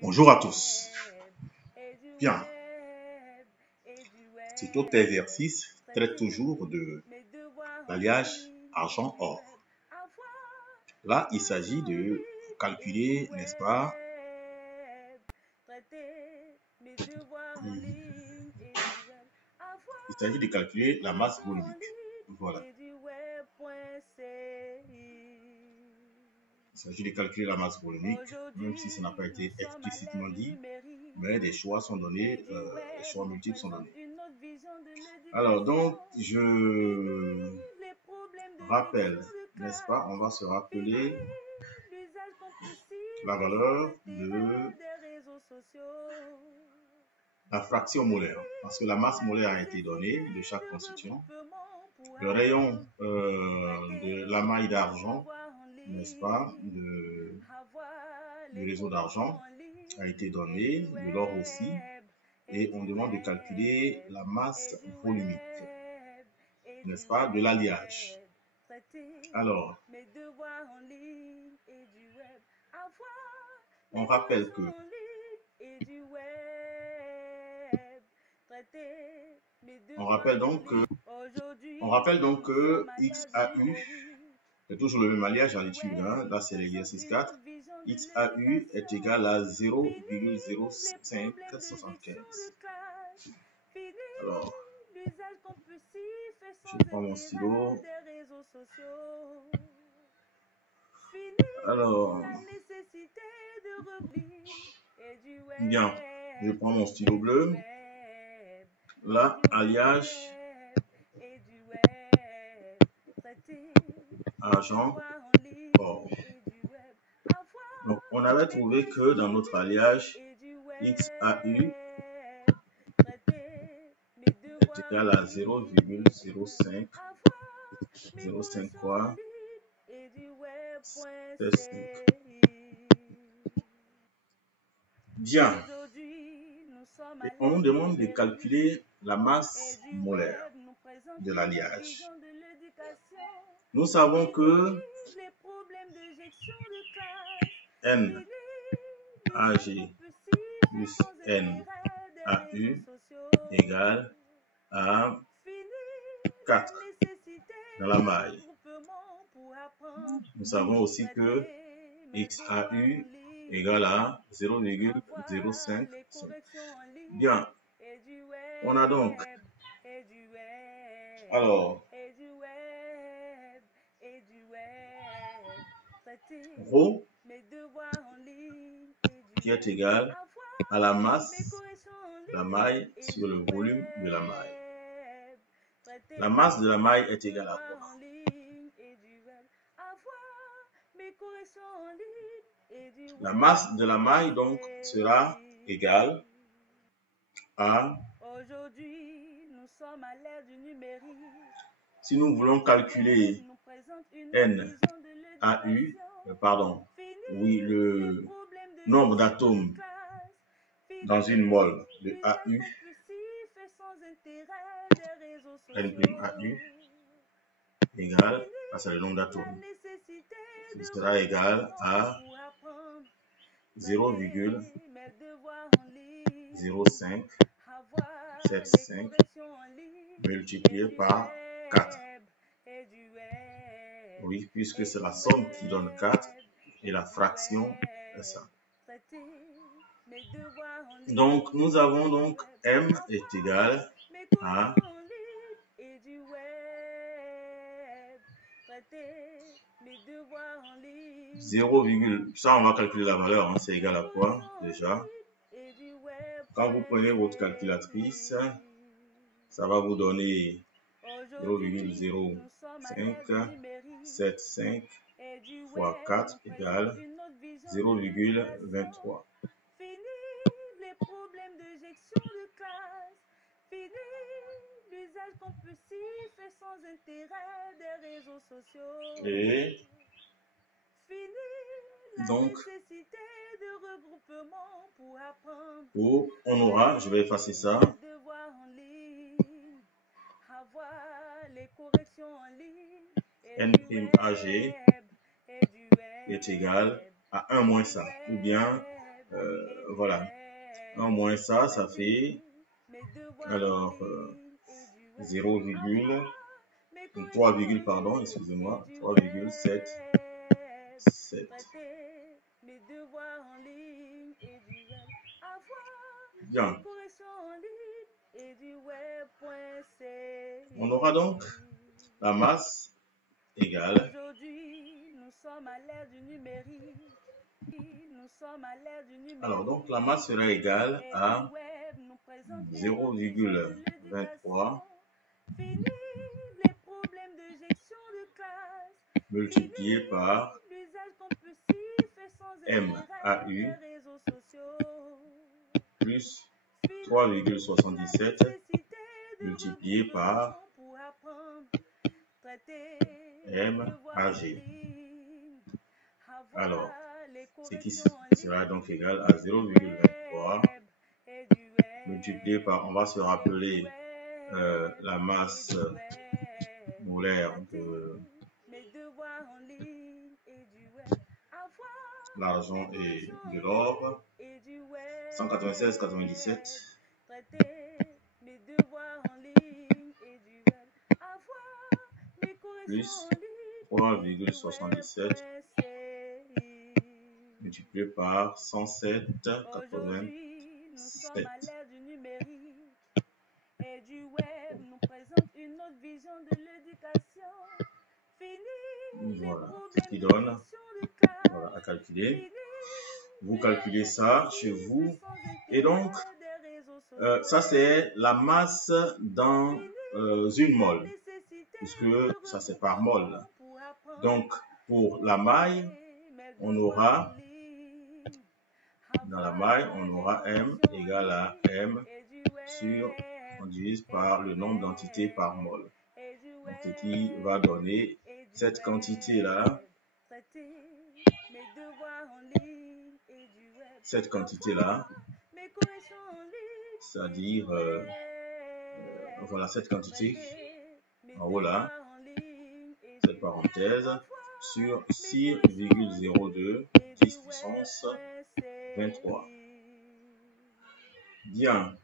Bonjour à tous. Bien, cet autre exercice traite toujours de l'alliage argent-or. Là, il s'agit de calculer, n'est-ce pas, il s'agit de calculer la masse volumique. Voilà. Il s'agit de calculer la masse volumique, même si ça n'a pas été explicitement dit, mais des choix sont donnés, des choix multiples sont donnés. Alors, donc, je rappelle, n'est-ce pas, on va se rappeler la valeur de la fraction molaire, parce que la masse molaire a été donnée de chaque constituant. Le rayon de la maille d'argent, n'est-ce pas, du réseau d'argent a été donné, de l'or aussi, et on demande de calculer la masse volumique, n'est-ce pas, de l'alliage. Alors, on rappelle donc que XAU c'est toujours le même alliage en étude, hein. Là c'est l'exercice 4. XAU est égal à 0,0575. Alors, je prends mon stylo. Alors, bien, je prends mon stylo bleu. Là, alliage argent or. Donc, on avait trouvé que dans notre alliage, XAU est égal à 0,05 quoi? 5. Bien. Et on nous demande de calculer la masse molaire de l'alliage. Nous savons que NAG plus NAU égale à 4 dans la maille. Nous savons aussi que XAU égale à 0,05. Bien. On a donc, alors, ρ qui est égal à la masse de la maille sur le volume de la maille. La masse de la maille est égale à quoi? La masse de la maille donc sera égale à, si nous voulons calculer le nombre d'atomes dans une mole de AU, N'(AU) égale, c'est le nombre d'atomes, ce sera égal à 0,0575 multiplié par 4. Oui, puisque c'est la somme qui donne 4 et la fraction est ça. Donc, nous avons donc M est égal à 0, ça on va calculer la valeur, hein, c'est égal à quoi déjà? Quand vous prenez votre calculatrice, ça va vous donner 0,0575 fois 4 égale 0,23. Et donc, on aura, je vais effacer ça, N'AG est égal à 1 moins ça, ou bien Voilà. En moins ça fait alors 3, pardon, excusez-moi, 3,7. Bien. On aura donc la masse égale. Alors donc la masse sera égale à 0,23 multiplié par MAU plus 3,77 multiplié par MAG. Alors, ce qui sera donc égal à 0,23 multiplié par, on va se rappeler la masse molaire de l'argent et de l'or, 196,97 plus 3,77 multiplié par 107,87. Voilà, ce qui donne, voilà, à calculer. Vous calculez ça chez vous. Et donc, ça c'est la masse dans une mole, puisque ça c'est par mole. Donc, pour la maille, on aura, dans la maille, on aura M égale à M sur, on divise par le nombre d'entités par mole. Donc, ce qui va donner cette quantité-là, c'est-à-dire, voilà cette quantité, en haut là, cette parenthèse, sur 6,02, 10 puissance 23. Bien.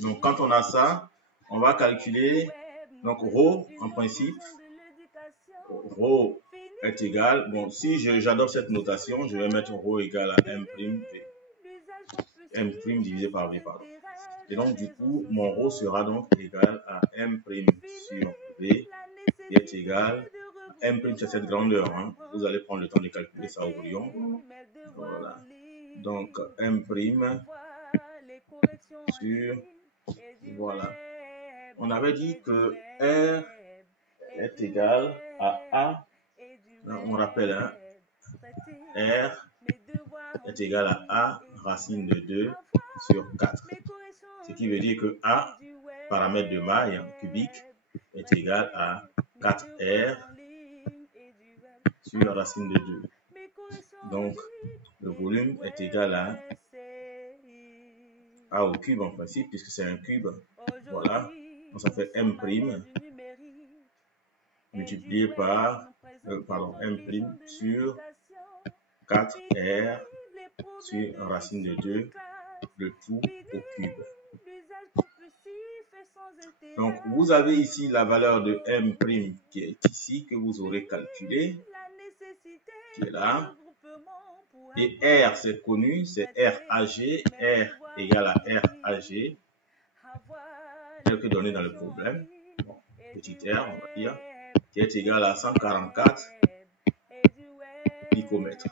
Donc, quand on a ça, on va calculer, donc ρ, en principe, ρ est égal, bon, si j'adopte cette notation, je vais mettre ρ égal à M', M' divisé par V, pardon. Et donc, du coup, mon ρ sera donc égal à M' sur V, qui est égal à M', c'est cette grandeur, hein. Vous allez prendre le temps de calculer ça au brouillon. Voilà. Donc, M' sur, voilà. On avait dit que R est égal à A. On rappelle, hein, R est égal à A racine de 2 sur 4. Ce qui veut dire que A, paramètre de maille cubique, est égal à 4R sur racine de 2. Donc, le volume est égal à A au cube en principe, puisque c'est un cube. Voilà. Donc, ça fait M' multiplié par, M' sur 4R sur racine de 2, le tout au cube. Donc, vous avez ici la valeur de M' qui est ici, que vous aurez calculé, qui est là. Et R, c'est connu, c'est RAG, R égale à RAG, tel que donné dans le problème. Bon, petit r, on va dire, qui est égal à 144 picomètres.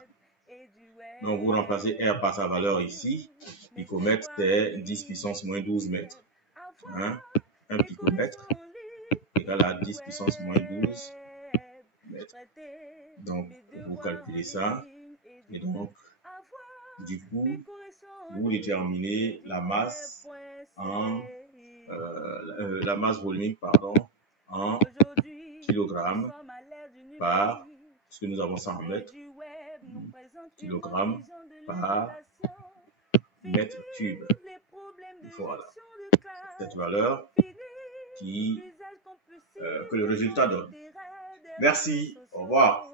Donc, vous remplacez R par sa valeur ici. Picomètre, c'est 10 puissance moins 12 mètres. Hein? 1 picomètre égale à 10 puissance moins 12 mètres. Donc, vous calculez ça. Et donc, du coup, vous déterminez la masse en la masse volumique, pardon, en kilogrammes par, ce que nous avons ça en mètres, kilogrammes par mètre cube. Voilà. Cette valeur que le résultat donne. Merci. Au revoir.